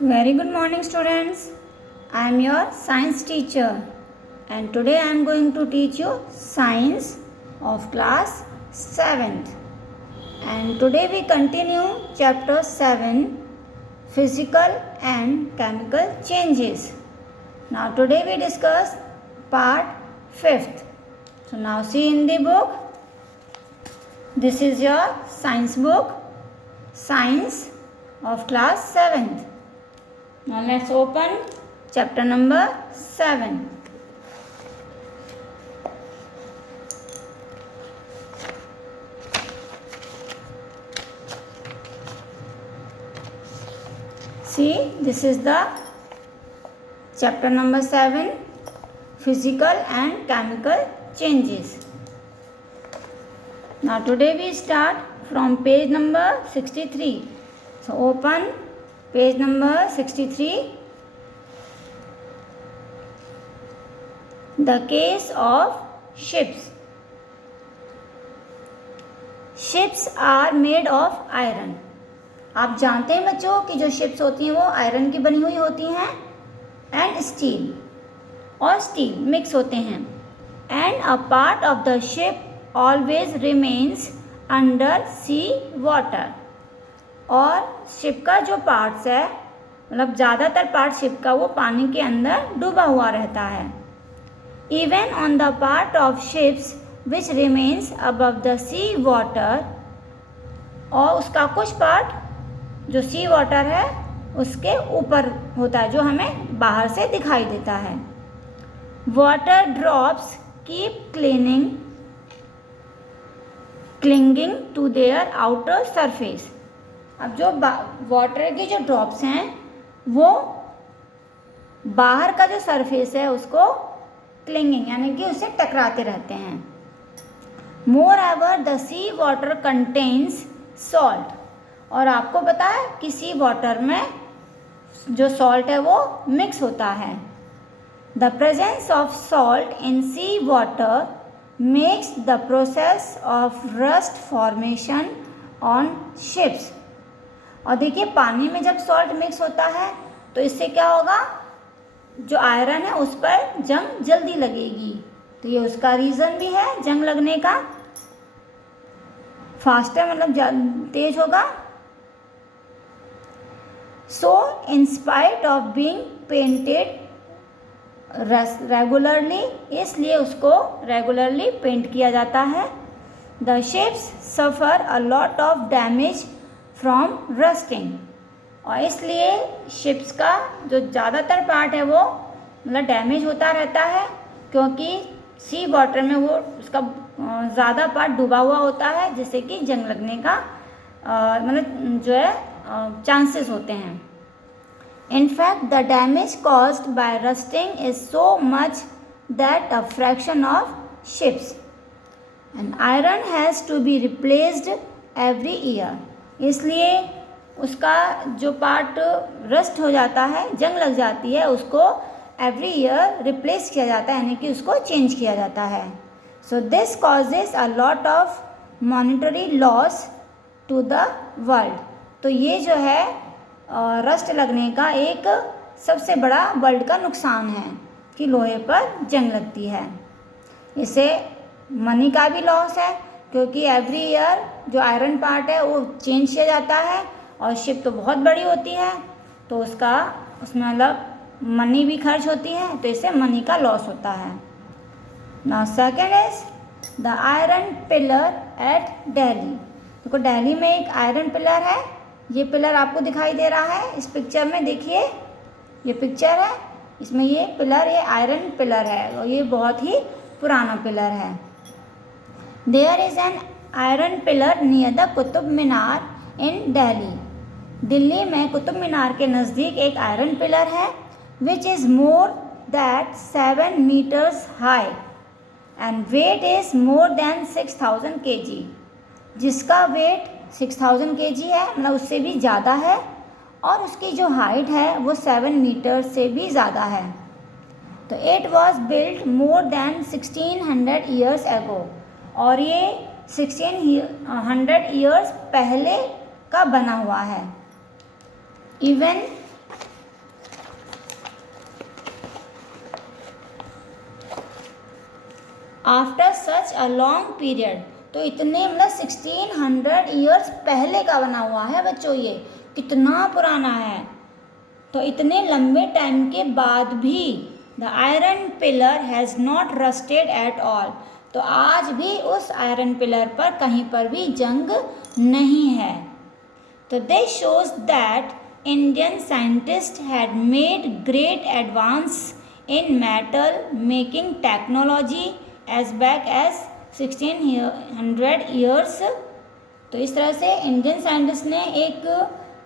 Very good morning, students. I am your science teacher, and today I am going to teach you science of class 7th. And today we continue chapter 7, physical and chemical changes. Now today we discuss part 5th. So now see in the book. This is your science book, science of class 7th. Now let's open chapter number 7. See, this is the chapter number 7, physical and chemical changes. Now today we start from page number 63. So open page number 63. The case of ships. Ships are made of iron. आप जानते हैं बच्चों कि जो ships होती हैं वो iron की बनी हुई होती हैं एंड स्टील और स्टील मिक्स होते हैं. And a part of the ship always remains under sea water. और शिप का जो पार्ट्स है मतलब ज़्यादातर पार्ट शिप का वो पानी के अंदर डूबा हुआ रहता है. Even on the part of ships which remains above the sea water. और उसका कुछ पार्ट जो सी वाटर है उसके ऊपर होता है जो हमें बाहर से दिखाई देता है. Water drops keep clinging to their outer surface. अब जो वाटर की जो ड्रॉप्स हैं वो बाहर का जो सरफेस है उसको क्लिंगिंग यानी कि उससे टकराते रहते हैं. Moreover the sea water contains salt. और आपको पता है कि सी वाटर में जो सॉल्ट है वो मिक्स होता है. The presence of salt in sea water makes the process of rust formation on ships. और देखिए पानी में जब सॉल्ट मिक्स होता है तो इससे क्या होगा, जो आयरन है उस पर जंग जल्दी लगेगी. तो ये उसका रीज़न भी है जंग लगने का. फास्टर मतलब तेज होगा. So in spite of being painted regularly, इसलिए उसको रेगुलरली पेंट किया जाता है. The ships suffer a lot of damage from rusting. और इसलिए शिप्स का जो ज़्यादातर पार्ट है वो मतलब डैमेज होता रहता है क्योंकि सी वाटर में वो उसका ज़्यादा पार्ट डूबा हुआ होता है जिससे कि जंग लगने का मतलब जो है चांसेस होते हैं. In fact the damage caused by rusting is so much that a fraction of ships and iron has to be replaced every year. इसलिए उसका जो पार्ट रस्ट हो जाता है, जंग लग जाती है, उसको एवरी ईयर रिप्लेस किया जाता है यानी कि उसको चेंज किया जाता है. So this causes a lot of monetary loss to the world. तो ये जो है रस्ट लगने का एक सबसे बड़ा वर्ल्ड का नुकसान है कि लोहे पर जंग लगती है. इससे मनी का भी लॉस है क्योंकि एवरी ईयर जो आयरन पार्ट है वो चेंज किया जाता है और शिप तो बहुत बड़ी होती है तो उसमें मतलब मनी भी खर्च होती है तो इससे मनी का लॉस होता है. Now second is the iron pillar at Delhi. देखो दिल्ली में एक आयरन पिलर है. ये पिलर आपको दिखाई दे रहा है इस पिक्चर में. देखिए ये पिक्चर है, इसमें ये पिलर ये आयरन पिलर है और ये बहुत ही पुराना पिलर है. There is an iron pillar near the Qutub Minar in Delhi. Delhi में कुतुब मीनार के नज़दीक एक आयरन पिलर है which is more that 7 meters high and weight is more than 6000 kg. जिसका वेट 6000 kg है मतलब उससे भी ज़्यादा है और उसकी जो हाइट है वो 7 meters से भी ज़्यादा है. तो it was built more than 1600 years ago. और ये 1600 years पहले का बना हुआ है. Even after such a long period, तो इतने मतलब 1600 ईयर्स पहले का बना हुआ है बच्चों, ये कितना पुराना है। तो इतने लंबे टाइम के बाद भी the iron pillar has not rusted at all, तो आज भी उस आयरन पिलर पर कहीं पर भी जंग नहीं है। तो this shows that Indian scientist had made great advance in metal making technology as back as 1600 years. तो इस तरह से इंडियन साइंटिस्ट ने एक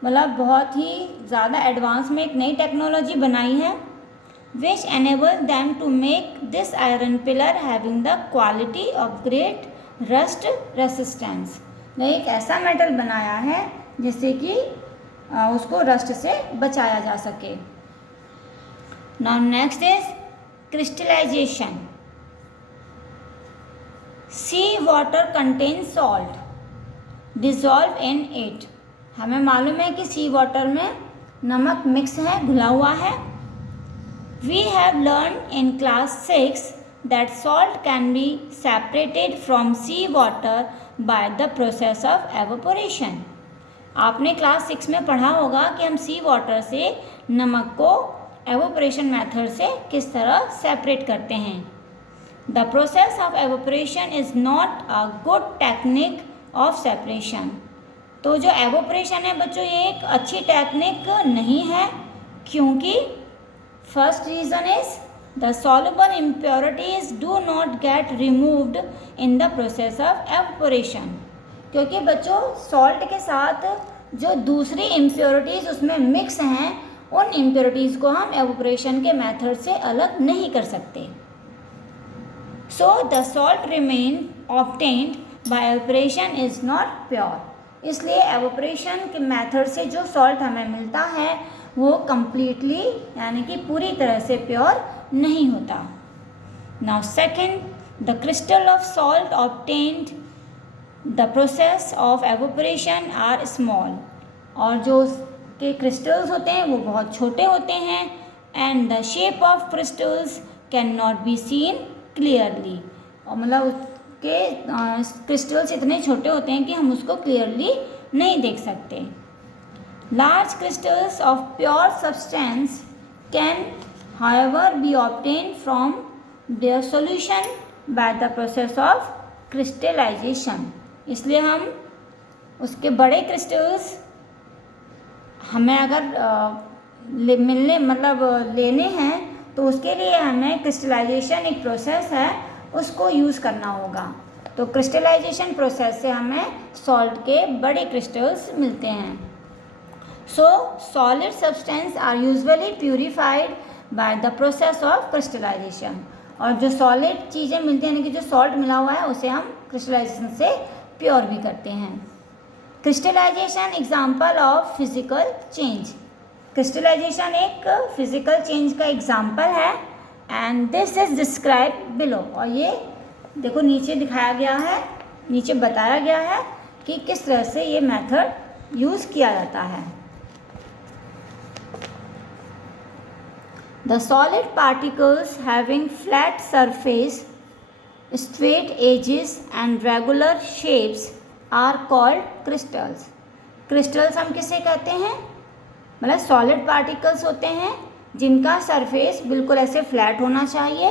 मतलब बहुत ही ज़्यादा एडवांस में एक नई टेक्नोलॉजी बनाई है, which enable them to make this iron pillar having the quality of great rust resistance. ने एक ऐसा मेटल बनाया है जिससे कि उसको रस्ट से बचाया जा सके। Now next is crystallization. Sea water contains salt dissolve in it. हमें मालूम है कि सी वाटर में नमक मिक्स है, घुला हुआ है। We have learn in class 6 that salt can be separated from sea water by the process of evaporation. आपने क्लास 6 में पढ़ा होगा कि हम सी वाटर से नमक को एवोपोरेशन मेथड से किस तरह सेपरेट करते हैं। The process of evaporation is not a good technique of separation. तो जो एवोपोरेशन है बच्चों, ये एक अच्छी टेक्निक नहीं है, क्योंकि first reason is the soluble impurities do not gate removed in the process of evaporation. क्योंकि बच्चों सॉल्ट के साथ जो दूसरी इम्प्योरिटीज़ उसमें मिक्स हैं, उन इम्प्योरिटीज़ को हम एवोपोरेशन के मेथड से अलग नहीं कर सकते। So the salt remain obtained by evaporation is not pure. इसलिए एवोपोरेशन के मेथड से जो सॉल्ट हमें मिलता है वो कम्प्लीटली यानी कि पूरी तरह से प्योर नहीं होता। Now second, the crystal of salt obtained the process of evaporation are small. और जो के क्रिस्टल्स होते हैं वो बहुत छोटे होते हैं। And the shape of crystals can not be seen clearly. और मतलब उसके क्रिस्टल्स इतने छोटे होते हैं कि हम उसको क्लियरली नहीं देख सकते। Large crystals of pure substance can however be obtained from their solution by the process of crystallization. इसलिए हम उसके बड़े क्रिस्टल्स हमें अगर लेने हैं तो उसके लिए हमें क्रिस्टलाइजेशन एक प्रोसेस है, उसको यूज़ करना होगा। तो क्रिस्टलाइजेशन प्रोसेस से हमें सॉल्ट के बड़े क्रिस्टल्स मिलते हैं। So solid substance are usually purified by the process of crystallization. और जो सॉलिड चीज़ें मिलती हैं यानी कि जो सॉल्ट मिला हुआ है उसे हम क्रिस्टलाइजेशन से प्योर भी करते हैं। Crystallization example of physical change. Crystallization एक फिजिकल चेंज का एग्जाम्पल है and this is describe below. और ये देखो नीचे दिखाया गया है, नीचे बताया गया है कि किस तरह से ये मेथड यूज़ किया जाता है। The solid particles having flat surface, straight edges and regular shapes are called crystals. crystals हम किसे कहते हैं? मतलब सॉलिड पार्टिकल्स होते हैं जिनका सरफेस बिल्कुल ऐसे फ्लैट होना चाहिए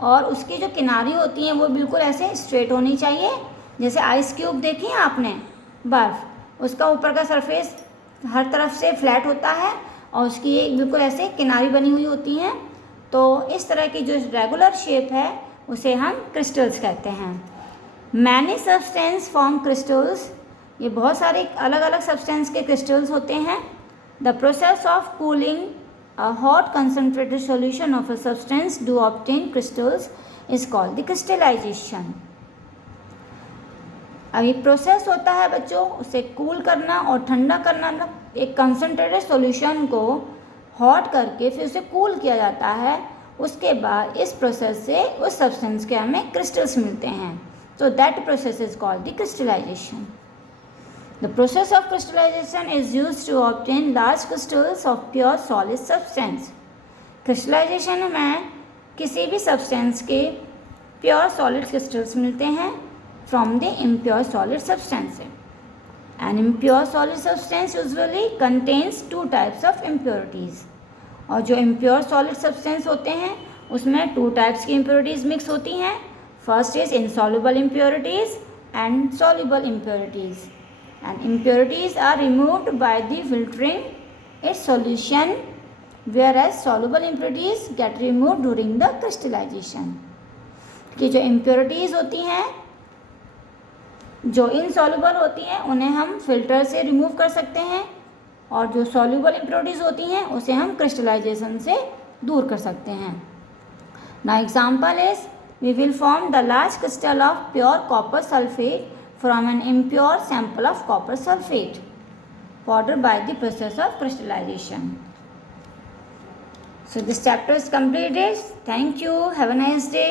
और उसकी जो किनारी होती हैं वो बिल्कुल ऐसे स्ट्रेट होनी चाहिए। जैसे आइस क्यूब देखी है आपने, बर्फ़, उसका ऊपर का सरफेस हर तरफ से फ्लैट होता है और उसकी एक बिल्कुल ऐसे किनारी बनी हुई होती हैं। तो इस तरह की जो रेगुलर शेप है उसे हम क्रिस्टल्स कहते हैं। मैनी सब्सटेंस फॉर्म क्रिस्टल्स, ये बहुत सारे अलग अलग सब्सटेंस के क्रिस्टल्स होते हैं। The process of cooling a hot concentrated solution of a substance to obtain crystals is called the crystallization. अब ये प्रोसेस होता है बच्चों, उसे कूल करना और ठंडा करना, एक कंसनट्रेटेड सॉल्यूशन को हॉट करके फिर उसे कूल किया जाता है। उसके बाद इस प्रोसेस से उस सब्सटेंस के हमें क्रिस्टल्स मिलते हैं। So that process is called the crystallization. The process of crystallization is used to obtain large crystals of pure solid substance. Crystallization में किसी भी substance के प्योर सॉलिड क्रिस्टल्स मिलते हैं from the impure solid substance से। An impure solid substance usually contains two types of impurities. और जो impure solid substance होते हैं उसमें टू टाइप्स की impurities मिक्स होती हैं। First is insoluble impurities and soluble impurities. And impurities are removed by the filtering its solution, whereas soluble impurities get removed during the crystallization. कि जो impurities होती हैं जो इनसॉल्युबल होती हैं उन्हें हम फिल्टर से रिमूव कर सकते हैं और जो सॉल्युबल इम्प्योरिटीज़ होती हैं उसे हम क्रिस्टलाइजेशन से दूर कर सकते हैं। Now example is we will form the large crystal of pure copper sulphate from an impure sample of copper sulphate powder by the process of crystallization. So this chapter is completed. Thank you, have a nice day.